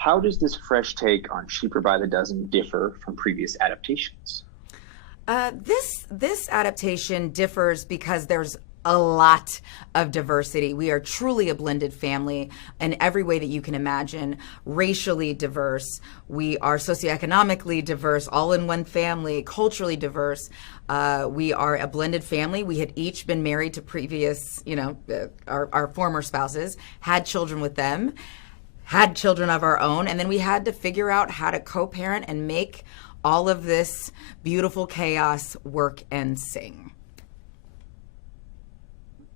How does this fresh take on Sheeper by the Dozen differ from previous adaptations? This adaptation differs because there's a lot of diversity. We are truly a blended family in every way that you can imagine. Racially diverse, we are socioeconomically diverse, all in one family. Culturally diverse, we are a blended family. We had each been married to previous, our former spouses, had children with them, had children of our own, and then we had to figure out how to co-parent and make all of this beautiful chaos work and sing.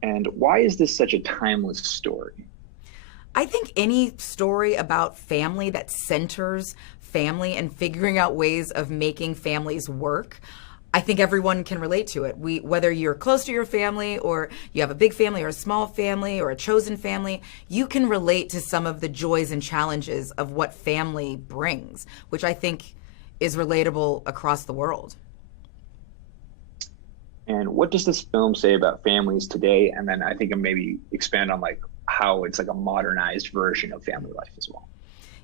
And why is this such a timeless story? I think any story about family that centers family and figuring out ways of making families work, I think everyone can relate to it. Whether you're close to your family or you have a big family or a small family or a chosen family, you can relate to some of the joys and challenges of what family brings, which I think is relatable across the world. And what does this film say about families today? And then I think I'll maybe expand on like how it's like a modernized version of family life as well.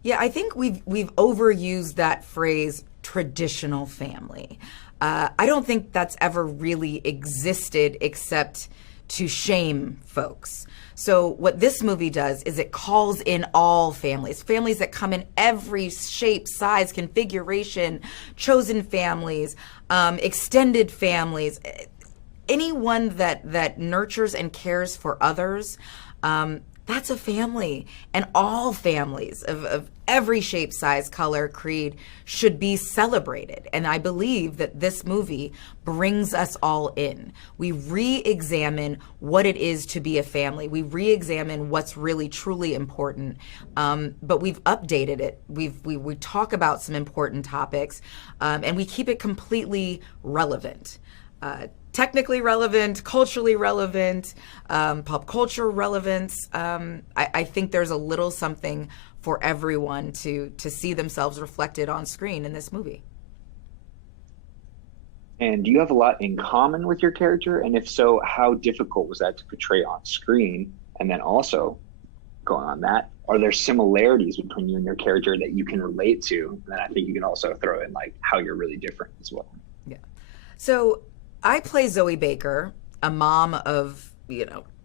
Yeah, I think we've overused that phrase, traditional family. I don't think that's ever really existed except to shame folks. So what this movie does is it calls in all families, families that come in every shape, size, configuration, chosen families, extended families, anyone that nurtures and cares for others. That's a family, and all families of every shape, size, color, creed should be celebrated. And I believe that this movie brings us all in. We re-examine what it is to be a family. We re-examine what's really, truly important. But we've updated it. We talk about some important topics, and we keep it completely relevant. Technically relevant, culturally relevant, pop culture relevance. I think there's a little something for everyone to see themselves reflected on screen in this movie. And do you have a lot in common with your character? And if so, how difficult was that to portray on screen? And then also, going on that, are there similarities between you and your character that you can relate to? And then I think you can also throw in like how you're really different as well. Yeah. So I play Zoe Baker, a mom of,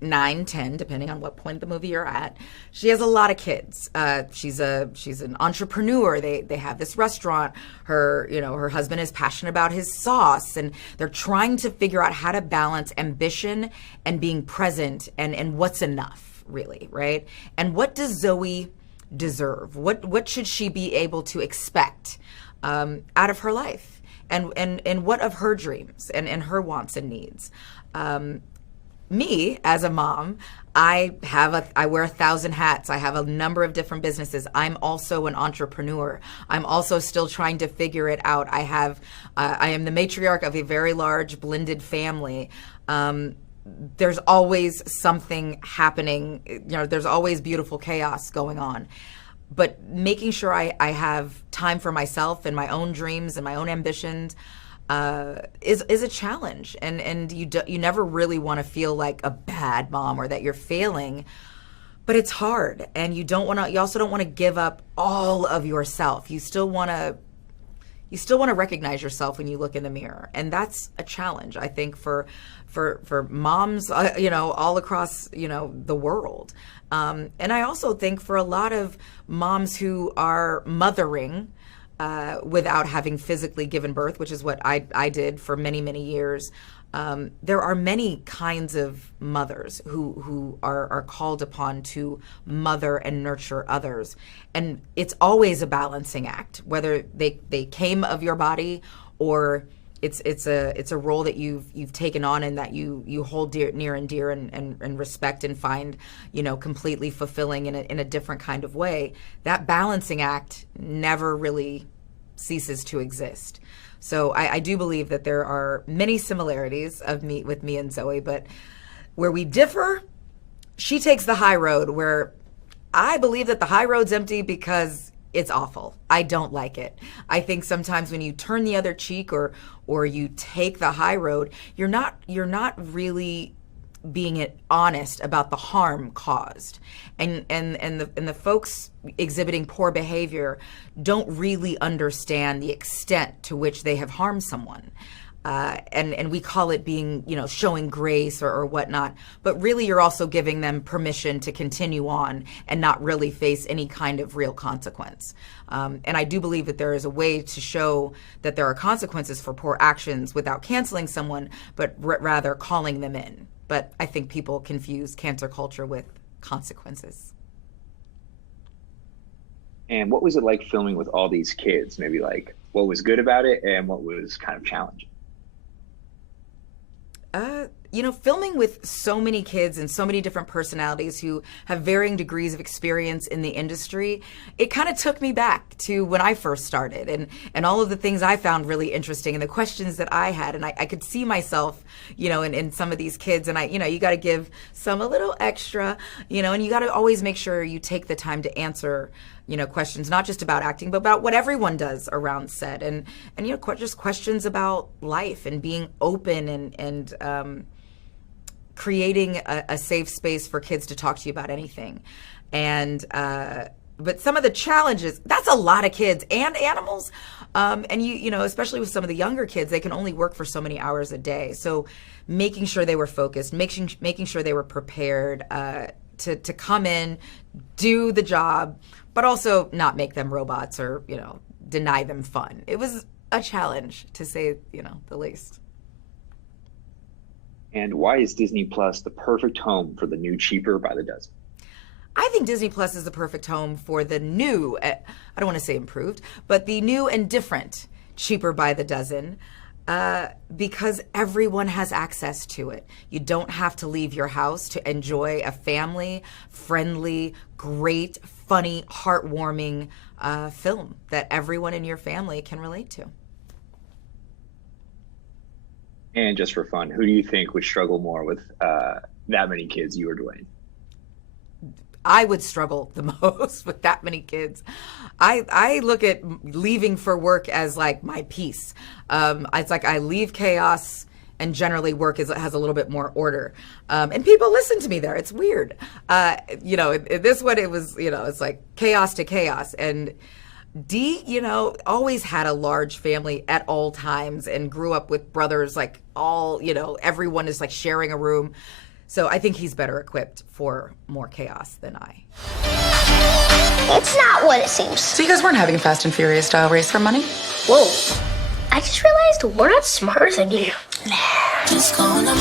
9, 10, depending on what point of the movie you're at. She has a lot of kids. She's an entrepreneur. They have this restaurant. Her husband is passionate about his sauce, and they're trying to figure out how to balance ambition and being present and what's enough, really, right? And what does Zoe deserve? What should she be able to expect out of her life? And what of her dreams and her wants and needs? Me, as a mom, I wear 1,000 hats. I have a number of different businesses. I'm also an entrepreneur. I'm also still trying to figure it out. I am the matriarch of a very large blended family. There's always something happening. There's always beautiful chaos going on. But making sure I have time for myself and my own dreams and my own ambitions is a challenge. And you never really want to feel like a bad mom or that you're failing, but it's hard. And you also don't want to give up all of yourself. You still want to recognize yourself when you look in the mirror, and that's a challenge, I think, for moms, all across the world. And I also think for a lot of moms who are mothering without having physically given birth, which is what I did for many, many years, there are many kinds of mothers who are called upon to mother and nurture others. And it's always a balancing act, whether they came of your body or it's a role that you've taken on and that you hold near and dear and respect and find completely fulfilling in a different kind of way. That balancing act never really ceases to exist. So I do believe that there are many similarities with me and Zoe, but where we differ, she takes the high road, where I believe that the high road's empty because it's awful. I don't like it. I think sometimes when you turn the other cheek or you take the high road, you're not really being honest about the harm caused. And the folks exhibiting poor behavior don't really understand the extent to which they have harmed someone. And we call it being, showing grace or whatnot. But really, you're also giving them permission to continue on and not really face any kind of real consequence. And I do believe that there is a way to show that there are consequences for poor actions without canceling someone, but rather calling them in. But I think people confuse cancel culture with consequences. And what was it like filming with all these kids? Maybe like what was good about it and what was kind of challenging? Filming with so many kids and so many different personalities who have varying degrees of experience in the industry, it kind of took me back to when I first started and all of the things I found really interesting and the questions that I had. And I could see myself, in some of these kids. And you got to give some a little extra, and you got to always make sure you take the time to answer questions, not just about acting, but about what everyone does around set, and just questions about life and being open and creating a safe space for kids to talk to you about anything. And but some of the challenges, that's a lot of kids and animals, and especially with some of the younger kids, they can only work for so many hours a day. So making sure they were focused, making sure they were prepared to come in, do the job, but also not make them robots or, deny them fun. It was a challenge, to say, the least. And why is DisneyPlus the perfect home for the new Cheaper by the Dozen? I think DisneyPlus is the perfect home for the new, I don't want to say improved, but the new and different Cheaper by the Dozen. Because everyone has access to it. You don't have to leave your house to enjoy a family-friendly, great, funny, heartwarming film that everyone in your family can relate to. And just for fun, who do you think would struggle more with that many kids, you or Dwayne? I would struggle the most with that many kids. I look at leaving for work as like my peace. It's like I leave chaos, and generally work has a little bit more order. And people listen to me there. It's weird. This one, it was, it's like chaos to chaos. And Dee, always had a large family at all times and grew up with brothers, like everyone is like sharing a room. So I think he's better equipped for more chaos than I. It's not what it seems. So you guys weren't having a Fast and Furious style race for money? Whoa. I just realized we're not smarter than you. Just gonna